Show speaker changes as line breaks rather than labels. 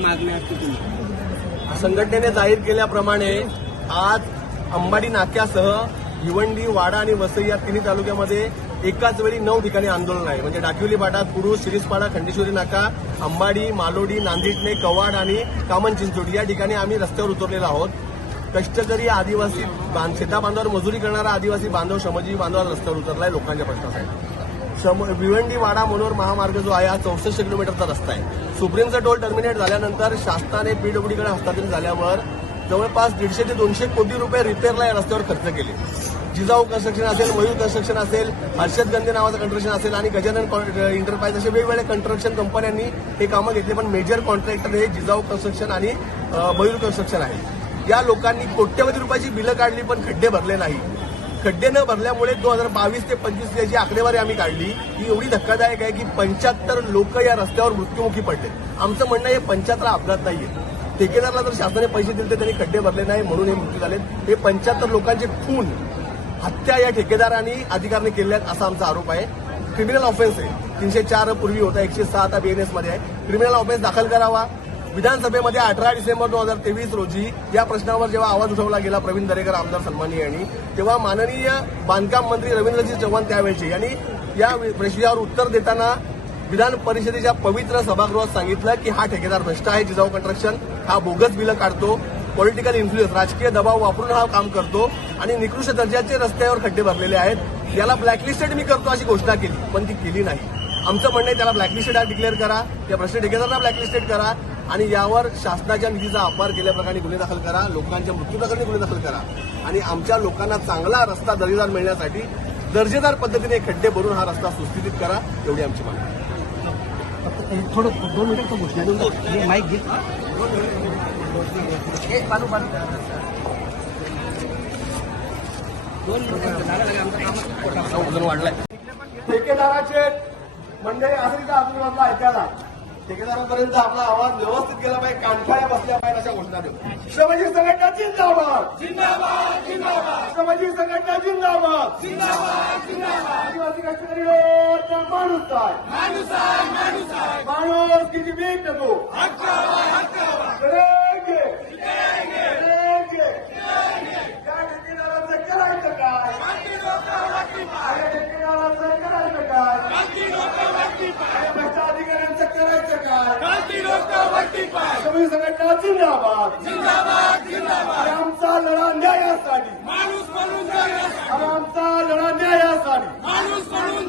मागण्या असतील
संघटनेने जाहीर केल्याप्रमाणे आज अंबाडी नाक्यासह भिवंडी वाडा आणि वसई या तिन्ही तालुक्यामध्ये एकाच वेळी नऊ ठिकाणी आंदोलन आहे. म्हणजे डाकिवली फाटा पुरुष शिरीसपाडा खंडेश्वरी नाका अंबाडी मालोडी नांदिटणे कवाड आणि कामन चिंचोडी या ठिकाणी आम्ही रस्त्यावर उतरलेलो आहोत. कष्टकरी आदिवासी बांध शेता बांधावर मजुरी करणारा आदिवासी बांधव श्रमजीवी बांधव रस्त्यावर उतरलाय लोकांच्या प्रश्नासाठी. श्रम भिवंडी वाडा मनोर महामार्ग जो आहे हा चौसष्ट किलोमीटरचा रस्ता आहे. सुप्रीमचा टोल टर्मिनेट झाल्यानंतर शासनाने पीडब्ल्यूडीकडे हस्तांतरित झाल्यावर जवळपास दीडशे ते दोनशे कोटी रुपये रिपेअरला या रस्त्यावर खर्च केले. जिजाऊ कन्स्ट्रक्शन असेल मयूर कन्स्ट्रक्शन असेल हर्षद गंदे नावाचं कन्स्ट्रक्शन असेल आणि गजानन इंटरप्राइज असे वेगवेगळ्या कन्स्ट्रक्शन कंपन्यांनी हे कामं घेतले पण मेजर कॉन्ट्रॅक्टर हे जिजाऊ कन्स्ट्रक्शन आणि मयूर कन्स्ट्रक्शन आहे. या लोकांनी कोट्यवधी रुपयाची बिलं काढली पण खड्डे भरले नाही खड्डे न भरल्यामुळे दोन हजार बावीस ते पंचवीस याची आकडेवारी आम्ही काढली ही एवढी धक्कादायक आहे की पंच्याहत्तर लोक या रस्त्यावर मृत्युमुखी पडले. आमचं म्हणणं हे पंच्याहत्तर अपघात नाहीये. ठेकेदाराला जर शासनाने पैसे दिले तर त्यांनी खड्डे भरले नाही म्हणून हे मृत्यू झाले हे पंच्याहत्तर लोकांचे खून हत्या या ठेकेदारांनी अधिकाऱ्यांनी केलेल्या आहेत असा आमचा आरोप आहे. क्रिमिनल ऑफेन्स आहे. तीनशे चार पूर्वी होता एकशे सहा आता बीएनएसमध्ये आहे. क्रिमिनल ऑफेन्स दाखल करावा. विधानसभेमध्ये अठरा डिसेंबर दोन हजार तेवीस रोजी या प्रश्नावर जेव्हा आवाज उठवला गेला प्रवीण दरेकर आमदार सन्मानी यांनी तेव्हा माननीय बांधकाम मंत्री रवींद्रजी चव्हाण त्यावेळेचे यांनी या प्रश्नावर उत्तर देताना विधान परिषदेच्या पवित्र सभागृहात सांगितलं की हा ठेकेदार भ्रष्ट आहे जिजाऊ कन्स्ट्रक्शन हा बोगस बिलं काढतो पॉलिटिकल इन्फ्लुएन्स राजकीय दबाव वापरून हा काम करतो आणि निकृष्ट दर्जाचे रस्त्यावर खड्डे भरलेले आहेत. याला ब्लॅकलिस्टेड मी करतो अशी घोषणा केली पण ती केली नाही. आमचं म्हणणं आहे त्याला ब्लॅकलिस्टेड डिक्लेअर करा या भ्रष्ट ठेकेदारांना ब्लॅकलिस्टेड करा आणि यावर शासनाच्या निधीचा अपार केल्याप्रकारे गुन्हे दाखल करा लोकांच्या मृत्यूप्रकरणी गुन्हे दाखल करा. आणि आमच्या लोकांना चांगला रस्ता दर्जेदार मिळण्यासाठी दर्जेदार पद्धतीने खड्डे भरून हा रस्ता सुस्थितीत करा एवढी आमची मागणी.
थोडं दोन मिनिटं माईक घे
ठेकेदाराचे मंडळी असं आजूबाजूला ऐकायला. ठेकेदारांपर्यंत आपला आवाज व्यवस्थित गेला पाहिजे कानखाया बसल्या पाहिजे अशा घोषणा देऊ. श्रमजी संघटना जिंदाबाद. जिंदाबाद जिंदाबाद. श्रमजी संघटना जिंदाबाद. जिंदाबाद जिंदाबाद. आदिवासी कष्टकरी माणूस आहे. माणूस आहे माणूस आहे. माणूस किती भीक नको. श्रमिक संघटना जिंदाबाद. जिंदाबाद जिंदाबाद. आमचा लढा न्यायासाठी. माणूस म्हणून आमचा लढा न्यायासाठी. माणूस म्हणून